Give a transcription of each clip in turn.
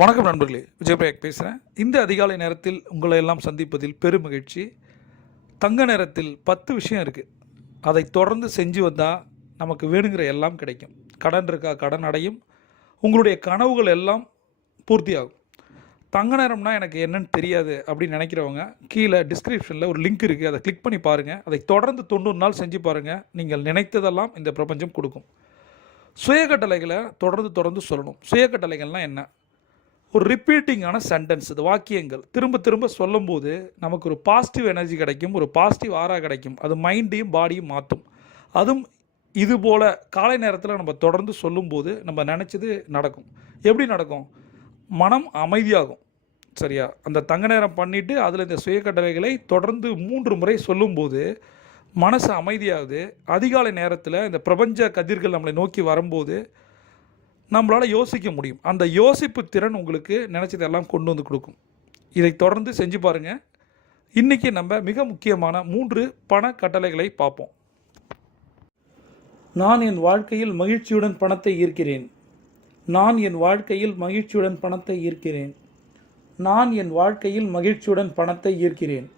வணக்கம் நண்பர்களே, விஜயபிரயாக் பேசுகிறேன். இந்த அதிகாலை நேரத்தில் உங்களை எல்லாம் சந்திப்பதில் பெரும் மகிழ்ச்சி. தங்க நேரத்தில் 10 விஷயம் இருக்குது. அதை தொடர்ந்து செஞ்சு வந்தால் நமக்கு வேணுங்கிற எல்லாம் கிடைக்கும். கடன் இருக்கா, கடன் அடையும். உங்களுடைய கனவுகள் எல்லாம் பூர்த்தியாகும். தங்க நேரம்னா எனக்கு என்னன்னு தெரியாது அப்படின்னு நினைக்கிறவங்க, கீழே டிஸ்கிரிப்ஷனில் ஒரு லிங்க் இருக்குது, அதை கிளிக் பண்ணி பாருங்கள். அதை தொடர்ந்து 90 நாள் செஞ்சு பாருங்கள். நீங்கள் நினைத்ததெல்லாம் இந்த பிரபஞ்சம் கொடுக்கும். சுயக்கட்டளைகளை தொடர்ந்து சொல்லணும். சுயக்கட்டளைகள்னால் என்ன? ஒரு ரிப்பீட்டிங்கான சென்டென்ஸ், இது வாக்கியங்கள் திரும்ப திரும்ப சொல்லும்போது நமக்கு ஒரு பாசிட்டிவ் எனர்ஜி கிடைக்கும், ஒரு பாசிட்டிவ் ஆரா கிடைக்கும். அது மைண்டையும் பாடியும் மாற்றும். அதுவும் இது போல் காலை நேரத்தில் நம்ம தொடர்ந்து சொல்லும்போது நம்ம நினச்சது நடக்கும். எப்படி நடக்கும்? மனம் அமைதியாகும். சரியா? அந்த தங்க நேரம் பண்ணிவிட்டு அதில் இந்த சுயக்கட்டளைகளை தொடர்ந்து 3 முறை சொல்லும்போது மனசு அமைதியாகுது. அதிகாலை நேரத்தில் இந்த பிரபஞ்ச கதிர்கள் நம்மளை நோக்கி வரும்போது நம்மளால் யோசிக்க முடியும். அந்த யோசிப்பு திறன் உங்களுக்கு நினச்சதெல்லாம் கொண்டு வந்து கொடுக்கும். இதை தொடர்ந்து செஞ்சு பாருங்கள். இன்றைக்கி நம்ம மிக முக்கியமான 3 பண கட்டளைகளை பார்ப்போம். நான் என் வாழ்க்கையில் மகிழ்ச்சியுடன் பணத்தை ஈர்க்கிறேன். நான் என் வாழ்க்கையில் மகிழ்ச்சியுடன் பணத்தை ஈர்க்கிறேன். நான் என் வாழ்க்கையில் மகிழ்ச்சியுடன் பணத்தை ஈர்க்கிறேன்.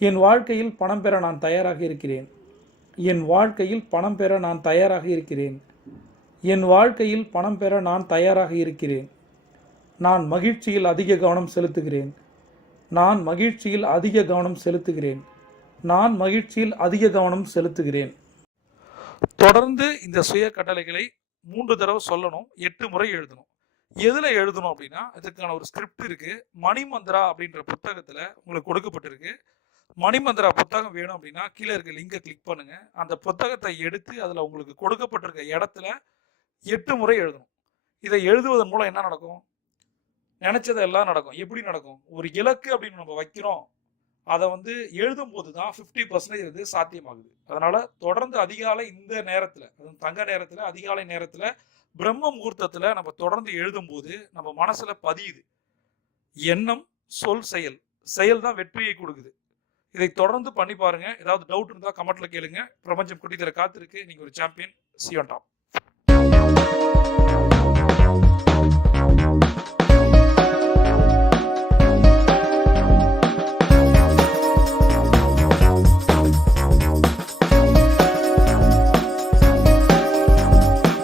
என் வாழ்க்கையில் பணம் பெற நான் தயாராக இருக்கிறேன். என் வாழ்க்கையில் பணம் பெற நான் தயாராக இருக்கிறேன். என் வாழ்க்கையில் பணம் பெற நான் தயாராக இருக்கிறேன். நான் மகிழ்ச்சியில் அதிக கவனம் செலுத்துகிறேன். நான் மகிழ்ச்சியில் அதிக கவனம் செலுத்துகிறேன். நான் மகிழ்ச்சியில் அதிக கவனம் செலுத்துகிறேன். தொடர்ந்து இந்த சுய கட்டளைகளை 3 தடவை சொல்லணும். 8 முறை எழுதணும். எதில் எழுதணும் அப்படின்னா, இதுக்கான ஒரு ஸ்கிரிப்ட் இருக்குது. மணிமந்திரா அப்படின்ற புத்தகத்தில் உங்களுக்கு கொடுக்கப்பட்டிருக்கு. மணிமந்திரா புத்தகம் வேணும் அப்படின்னா கீழே இருக்க லிங்கை கிளிக் பண்ணுங்கள். அந்த புத்தகத்தை எடுத்து அதில் உங்களுக்கு கொடுக்கப்பட்டிருக்க இடத்துல 8 முறை எழுதணும். இதை எழுதுவதன் மூலம் என்ன நடக்கும்? நினைச்சது எல்லாம் நடக்கும். எப்படி நடக்கும்? ஒரு இலக்கு அப்படின்னு நம்ம வைக்கிறோம், அதை எழுதும்போது தான் 50% இது சாத்தியமாகுது. அதனால தொடர்ந்து அதிகாலை இந்த நேரத்தில், அதுவும் தங்க நேரத்தில், அதிகாலை நேரத்தில், பிரம்ம முகூர்த்தத்தில் நம்ம தொடர்ந்து எழுதும்போது நம்ம மனசுல பதியுது. எண்ணம், சொல், செயல். செயல் தான் வெற்றியை கொடுக்குது. இதை தொடர்ந்து பண்ணி பாருங்க. ஏதாவது டவுட் இருந்தால் கமெண்ட்ல கேளுங்க. பிரபஞ்சம் குட்டித்தர காத்திருக்கு. நீங்க ஒரு champion. See you on top.